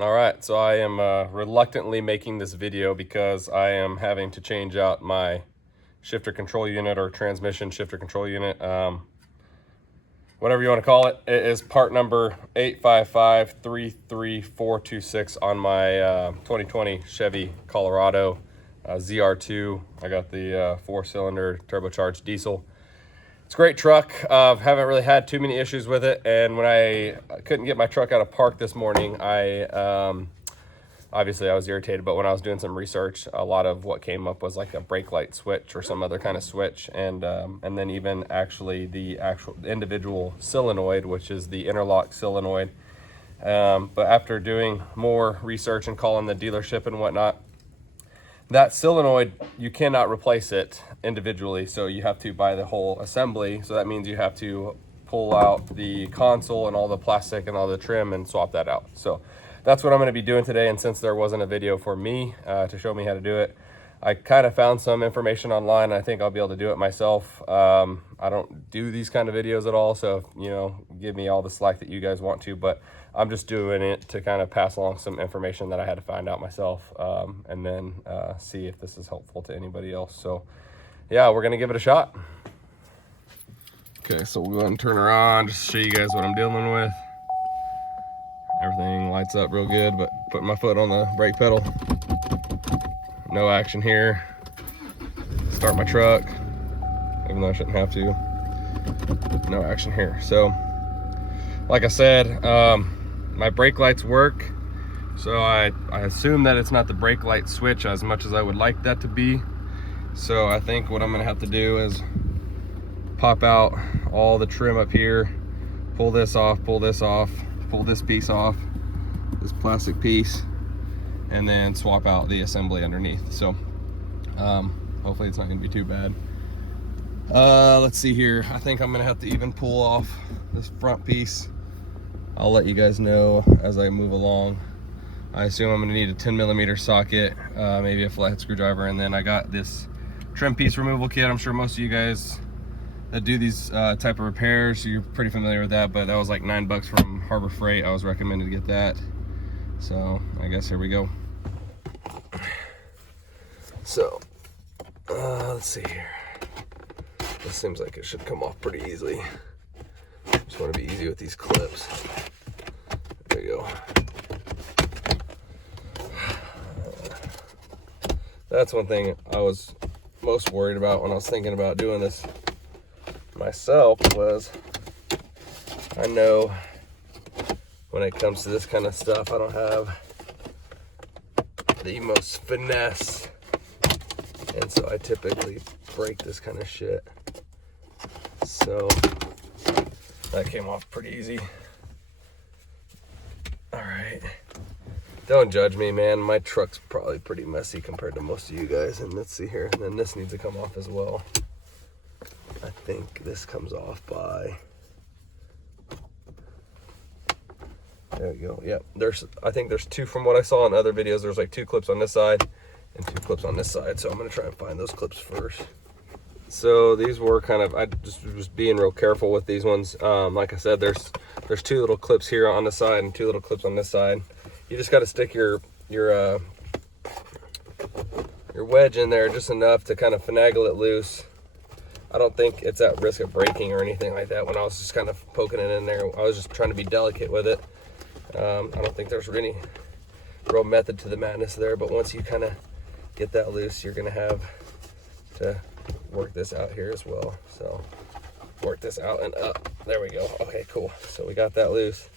All right, so I am reluctantly making this video because I am having to change out my shifter control unit or transmission shifter control unit. Whatever you want to call it. It is part number 855-33426 on my 2020 Chevy Colorado ZR2. I got the 4-cylinder turbocharged diesel. It's a great truck. Haven't really had too many issues with it. And when I couldn't get my truck out of park this morning, obviously I was irritated, but when I was doing some research, a lot of what came up was like a brake light switch or some other kind of switch. And then even actually the actual individual solenoid, which is the interlock solenoid. But after doing more research and calling the dealership and whatnot, that solenoid, you cannot replace it individually, so you have to buy the whole assembly. So that means you have to pull out the console and all the plastic and all the trim and swap that out. So that's what I'm going to be doing today. And since there wasn't a video for me to show me how to do it, I kind of found some information online. I think I'll be able to do it myself. I don't do these kind of videos at all, so give me all the slack that you guys want to, but I'm just doing it to kind of pass along some information that I had to find out myself, and then see if this is helpful to anybody else. So yeah, we're gonna give it a shot. Okay, so we'll go ahead and turn her on just to show you guys what I'm dealing with. Everything lights up real good, but putting my foot on the brake pedal. No action here. Start my truck, even though I shouldn't have to. No action here. So, like I said, my brake lights work. So I assume that it's not the brake light switch as much as I would like that to be. So I think what I'm gonna have to do is pop out all the trim up here, pull this off, pull this off, pull this piece off, this plastic piece, and then swap out the assembly underneath. So hopefully it's not gonna be too bad. Let's see here. I think I'm gonna have to even pull off this front piece. I'll let you guys know as I move along. I assume I'm gonna need a 10mm socket, maybe a flathead screwdriver, and then I got this trim piece removal kit. I'm sure most of you guys that do these type of repairs, you're pretty familiar with that, but that was like $9 from Harbor Freight. I was recommended to get that. So I guess here we go. So let's see here. This seems like it should come off pretty easily. Just want to be easy with these clips. There you go. That's one thing I was most worried about when I was thinking about doing this myself, was I know when it comes to this kind of stuff, I don't have the most finesse, and so I typically break this kind of shit. So that came off pretty easy. All right, don't judge me, man. My truck's probably pretty messy compared to most of you guys. And let's see here, and then this needs to come off as well. I think this comes off by, there we go. Yep, I think there's two, from what I saw in other videos, there's like 2 clips on this side and 2 clips on this side. So I'm gonna try and find those clips first. So these were kind of, I just was being real careful with these ones. Like I said, there's 2 little clips here on the side and 2 little clips on this side. You just got to stick your wedge in there just enough to kind of finagle it loose. I don't think it's at risk of breaking or anything like that. When I was just kind of poking it in there, I was just trying to be delicate with it. I don't think there's any real method to the madness there, but once you kind of get that loose, you're gonna have to work this out here as well. So work this out and up. There we go. Okay, cool. So we got that loose.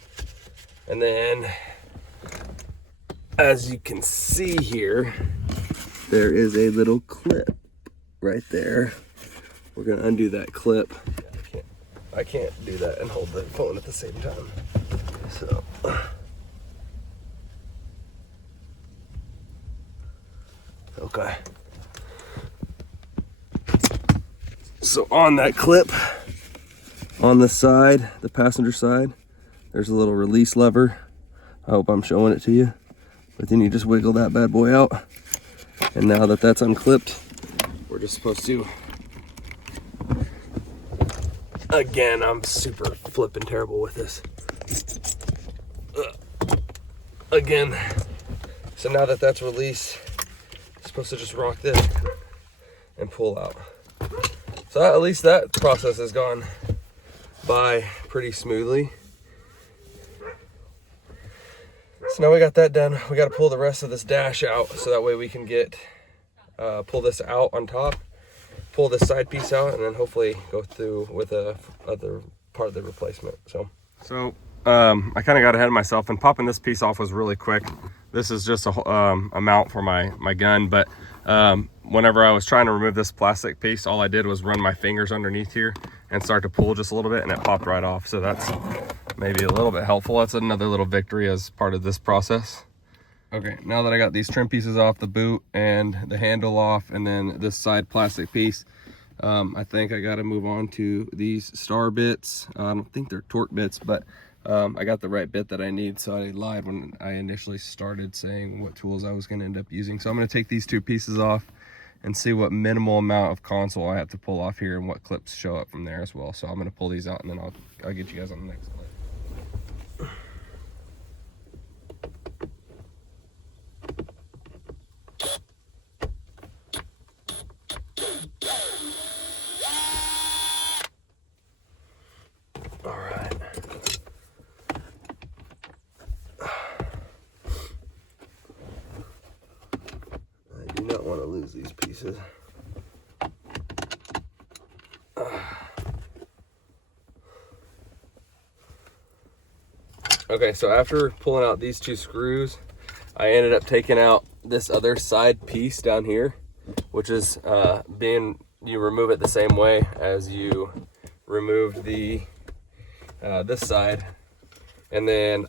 And then, as you can see here, there is a little clip right there. We're gonna undo that clip. I can't do that and hold the phone at the same time. So okay. So on that clip, on the side, the passenger side, there's a little release lever. I hope I'm showing it to you. But then you just wiggle that bad boy out. And now that that's unclipped, we're just supposed to, again, I'm super flipping terrible with this. again. So now that that's released, it's supposed to just rock this and pull out. So at least that process has gone by pretty smoothly. So now we got that done. We got to pull the rest of this dash out so that way we can get pull this out on top, pull this side piece out, and then hopefully go through with the other part of the replacement. So I kind of got ahead of myself, and popping this piece off was really quick. This is just a mount for my gun, but whenever I was trying to remove this plastic piece, all I did was run my fingers underneath here and start to pull just a little bit, and it popped right off. So that's maybe a little bit helpful. That's another little victory as part of this process. Okay, now that I got these trim pieces off the boot and the handle off, and then this side plastic piece, I think I got to move on to these star bits. I don't think they're torque bits, but I got the right bit that I need, so I lied when I initially started saying what tools I was going to end up using. So I'm going to take these two pieces off and see what minimal amount of console I have to pull off here and what clips show up from there as well. So I'm going to pull these out, and then I'll get you guys on the next clip. Not want to lose these pieces. Okay, so after pulling out these two screws, I ended up taking out this other side piece down here, which is you remove it the same way as you removed the this side. And then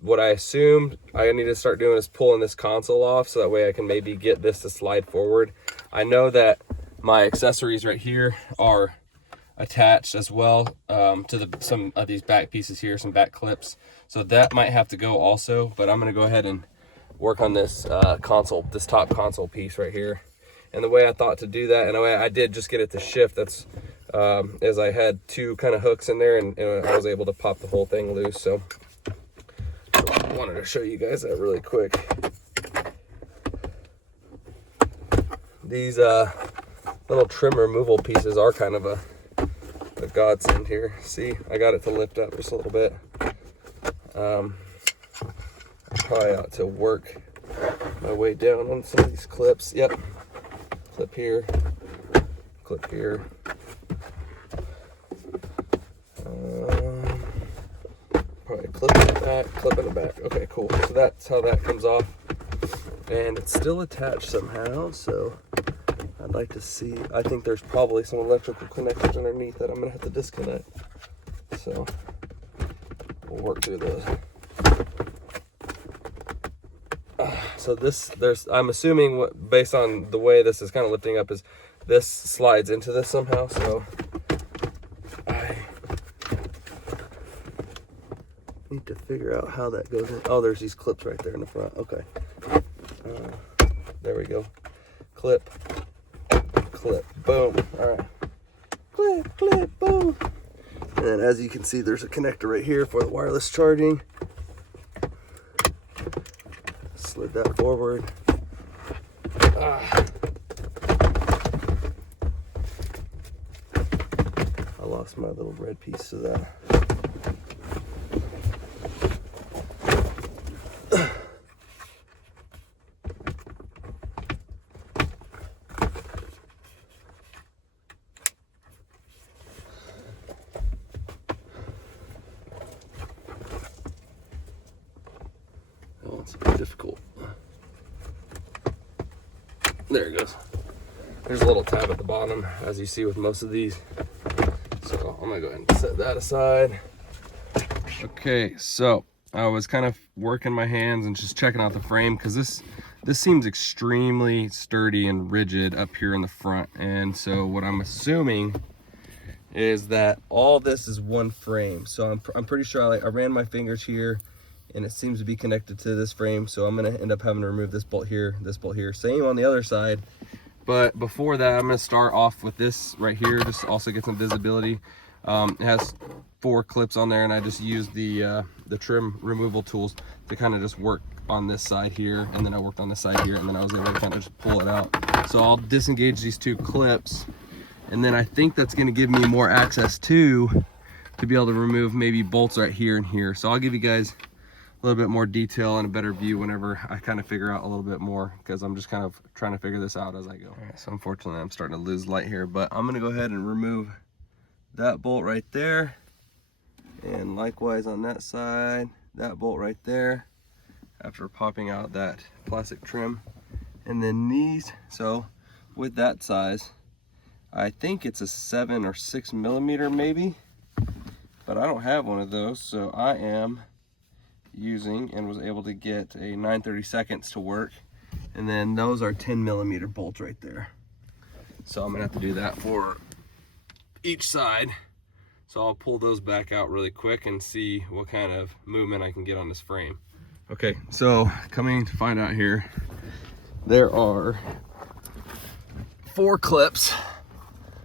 what I assumed I need to start doing is pulling this console off, so that way I can maybe get this to slide forward. I know that my accessories right here are attached as well to some of these back pieces here, some back clips. So that might have to go also, but I'm gonna go ahead and work on this console, this top console piece right here. And the way I thought to do that, and the way I did just get it to shift, that's as I had two kind of hooks in there, and I was able to pop the whole thing loose. So I wanted to show you guys that really quick. These little trim removal pieces are kind of a godsend here. See, I got it to lift up just a little bit. I probably ought to work my way down on some of these clips. Yep, clip here, clip here. Probably clip in the back, clip in the back. Okay, cool. So that's how that comes off. And it's still attached somehow, so I'd like to see. I think there's probably some electrical connectors underneath that I'm gonna have to disconnect. So we'll work through those. So I'm assuming based on the way this is kind of lifting up, is this slides into this somehow. So I need to figure out how that goes in. Oh, there's these clips right there in the front. Okay. There we go. Clip, clip, boom. All right. Clip, clip, boom. And then as you can see, there's a connector right here for the wireless charging. Slid that forward. I lost my little red piece of that. Oh, it's difficult. There it goes. There's a little tab at the bottom, as you see with most of these. So I'm gonna go ahead and set that aside. Okay, so I was kind of working my hands and just checking out the frame, because this seems extremely sturdy and rigid up here in the front. And so what I'm assuming is that all this is one frame. So I'm pretty sure I ran my fingers here, and it seems to be connected to this frame. So I'm gonna end up having to remove this bolt here, same on the other side. But before that, I'm gonna start off with this right here, just to also get some visibility. It has 4 clips on there, and I just used the trim removal tools to kind of just work on this side here, and then I worked on this side here, and then I was able to kind of just pull it out. So I'll disengage these 2 clips, and then I think that's going to give me more access to be able to remove maybe bolts right here and here. So I'll give you guys a little bit more detail and a better view whenever I kind of figure out a little bit more, because I'm just kind of trying to figure this out as I go. All right, so unfortunately I'm starting to lose light here, but I'm going to go ahead and remove that bolt right there, and likewise on that side, that bolt right there, after popping out that plastic trim. And then these, so with that size, I think it's a 7 or 6 millimeter maybe, but I don't have one of those, so I am using and was able to get a 9/32 to work. And then those are 10 millimeter bolts right there. So I'm gonna have to do that for each side. So I'll pull those back out really quick and see what kind of movement I can get on this frame. Okay, so coming to find out here, there are 4 clips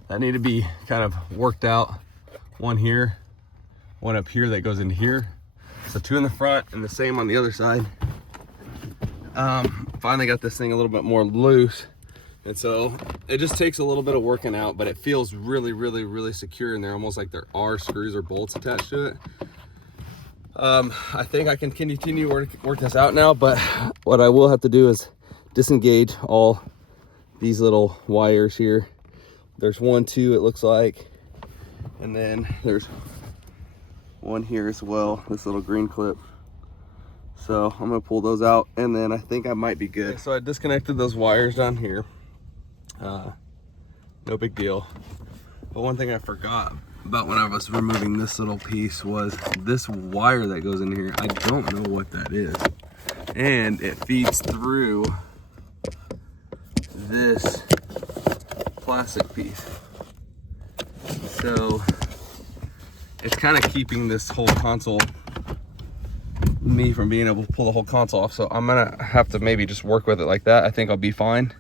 that need to be kind of worked out. One here, one up here that goes into here. So 2 in the front and the same on the other side. Finally got this thing a little bit more loose. And so it just takes a little bit of working out, but it feels really, really, really secure in there, almost like there are screws or bolts attached to it. I think I can continue work this out now, but what I will have to do is disengage all these little wires here. There's 1, 2, it looks like, and then there's one here as well, this little green clip. So I'm gonna pull those out, and then I think I might be good. Okay, so I disconnected those wires down here. No big deal. But one thing I forgot about when I was removing this little piece was this wire that goes in here. I don't know what that is, and it feeds through this plastic piece. So it's kind of keeping this whole console, me from being able to pull the whole console off. So I'm gonna have to maybe just work with it like that. I think I'll be fine.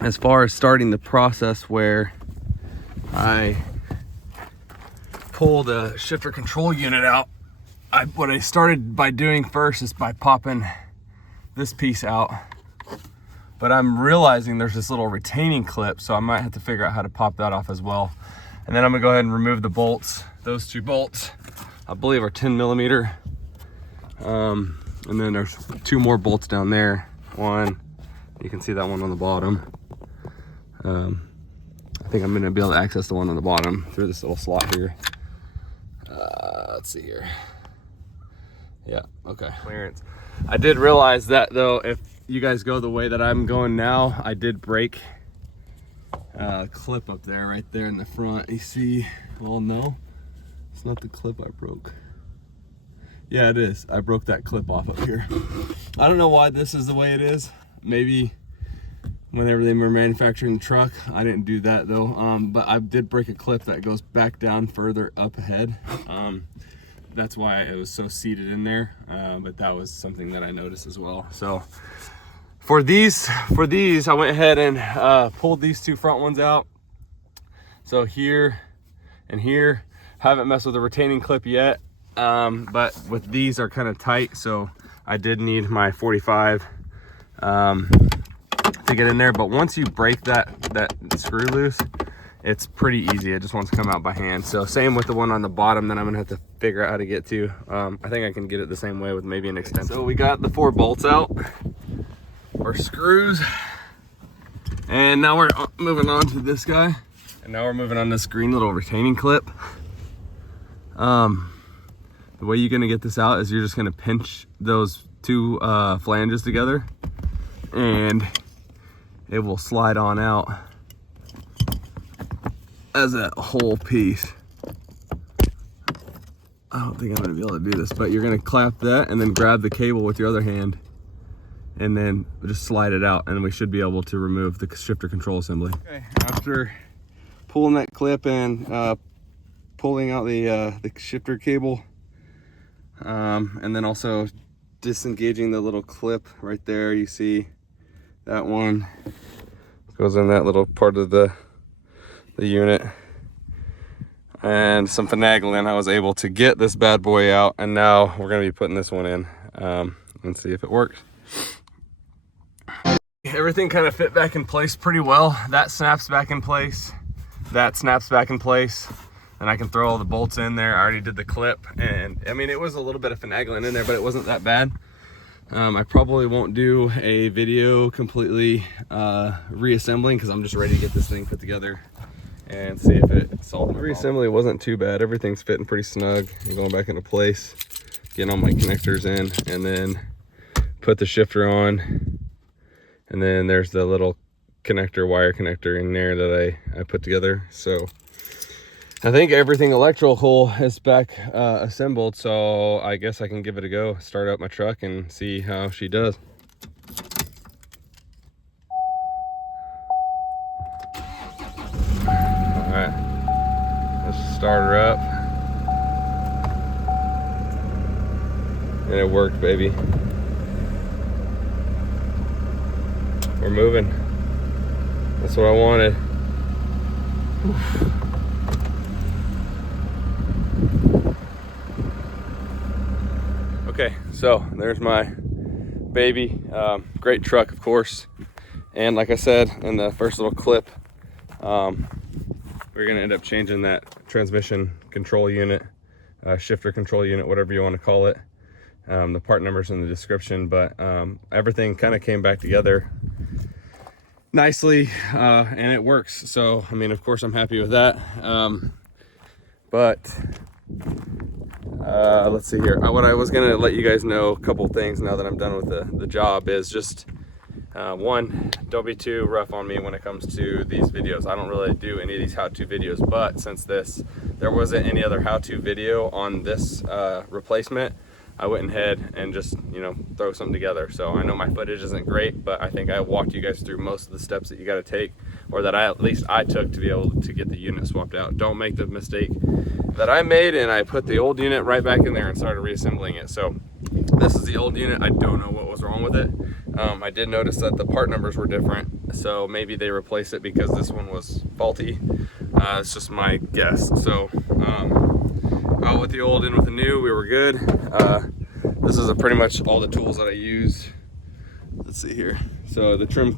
As far as starting the process where I pull the shifter control unit out, what I started by doing first is by popping this piece out. But I'm realizing there's this little retaining clip, so I might have to figure out how to pop that off as well. And then I'm gonna go ahead and remove the bolts. Those 2 bolts, I believe, are 10 millimeter. And then there's 2 more bolts down there. One, you can see that one on the bottom. I think I'm gonna be able to access the one on the bottom through this little slot here. Let's see here. Yeah, okay. Clearance. I did realize that though, if you guys go the way that I'm going now, I did break a clip up there, right there in the front. You see, well, no, it's not the clip I broke. Yeah, it is. I broke that clip off up here. I don't know why this is the way it is. Maybe whenever they were manufacturing the truck, I didn't do that though. But I did break a clip that goes back down further up ahead. That's why it was so seated in there. But that was something that I noticed as well. So for these, I went ahead and pulled these 2 front ones out. So here and here, haven't messed with the retaining clip yet. But with these are kind of tight, so I did need my 45 to get in there. But once you break that screw loose, it's pretty easy. It just wants to come out by hand. So same with the one on the bottom that I'm gonna have to figure out how to get to. I think I can get it the same way with maybe an extension. So we got the 4 bolts out, or screws, and now we're moving on to this guy. And now we're moving on this green little retaining clip. The way you're gonna get this out is you're just gonna pinch those 2 flanges together, and it will slide on out as a whole piece. I don't think I'm gonna be able to do this, but you're gonna clamp that and then grab the cable with your other hand and then just slide it out, and we should be able to remove the shifter control assembly. Okay, after pulling that clip and pulling out the shifter cable, and then also disengaging the little clip right there, you see that one goes in that little part of the unit. and some finagling, I was able to get this bad boy out, and now we're gonna be putting this one in and see if it works. Everything kind of fit back in place pretty well. That snaps back in place, that snaps back in place, and I can throw all the bolts in there. I already did the clip, and I mean, it was a little bit of finagling in there, but it wasn't that bad. I probably won't do a video completely reassembling, because I'm just ready to get this thing put together and see if it solved. The reassembly wasn't too bad. Everything's fitting pretty snug and going back into place. Getting all my connectors in, and then put the shifter on, and then there's the little connector, wire connector in there that I put together. So I think everything electrical is back assembled, so I guess I can give it a go, start up my truck and see how she does. All right, let's start her up. And it worked, baby. We're moving. That's what I wanted. Oof. Okay, so there's my baby. Great truck, of course. And like I said in the first little clip, we're gonna end up changing that transmission control unit, shifter control unit, whatever you want to call it. The part number's in the description, but everything kind of came back together nicely, and it works. So, I mean, of course, I'm happy with that. Let's see here. What I was gonna let you guys know, a couple things now that I'm done with the job, is just one, don't be too rough on me when it comes to these videos. I don't really do any of these how-to videos, but since there wasn't any other how-to video on this replacement, I went ahead and just, throw something together. So I know my footage isn't great, but I think I walked you guys through most of the steps that you got to take, or that at least I took to be able to get the unit swapped out. Don't make the mistake that I made, and I put the old unit right back in there and started reassembling it. So this is the old unit. I don't know what was wrong with it. I did notice that the part numbers were different, so maybe they replaced it because this one was faulty. It's just my guess. So out with the old, in with the new, we were good. This is pretty much all the tools that I use. Let's see here. So the trim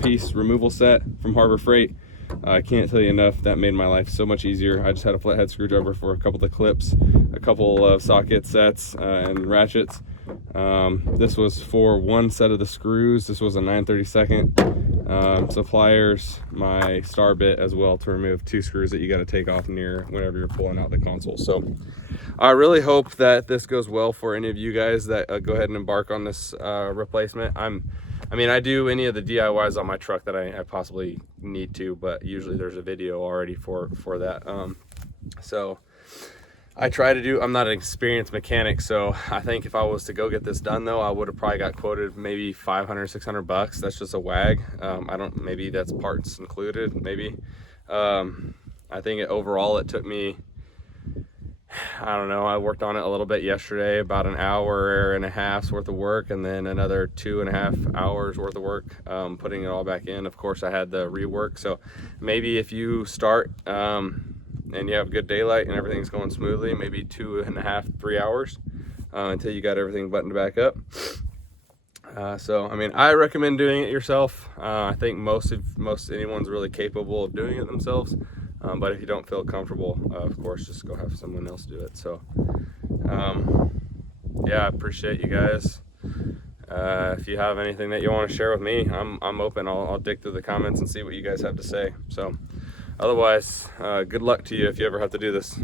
piece removal set from Harbor Freight. I can't tell you enough, that made my life so much easier. I just had a flathead screwdriver for a couple of the clips, a couple of socket sets and ratchets. This was for one set of the screws. This was a 9/32. Some pliers, my star bit as well, to remove 2 screws that you got to take off near whenever you're pulling out the console. So I really hope that this goes well for any of you guys that go ahead and embark on this replacement. I do any of the DIYs on my truck that I possibly need to, but usually there's a video already for that. So I try to do, I'm not an experienced mechanic, so I think if I was to go get this done though, I would have probably got quoted maybe 500, 600 bucks. That's just a wag. Maybe that's parts included, maybe. I think overall it took me, I don't know, I worked on it a little bit yesterday, about an hour and a half's worth of work, and then another 2.5 hours worth of work putting it all back in. Of course, I had the rework, so maybe if you start and you have good daylight and everything's going smoothly, maybe 2.5, 3 hours until you got everything buttoned back up. So I recommend doing it yourself. I think most anyone's really capable of doing it themselves. But if you don't feel comfortable, of course, just go have someone else do it. So, yeah, I appreciate you guys. If you have anything that you want to share with me, I'm open. I'll dig through the comments and see what you guys have to say. So, otherwise, good luck to you if you ever have to do this.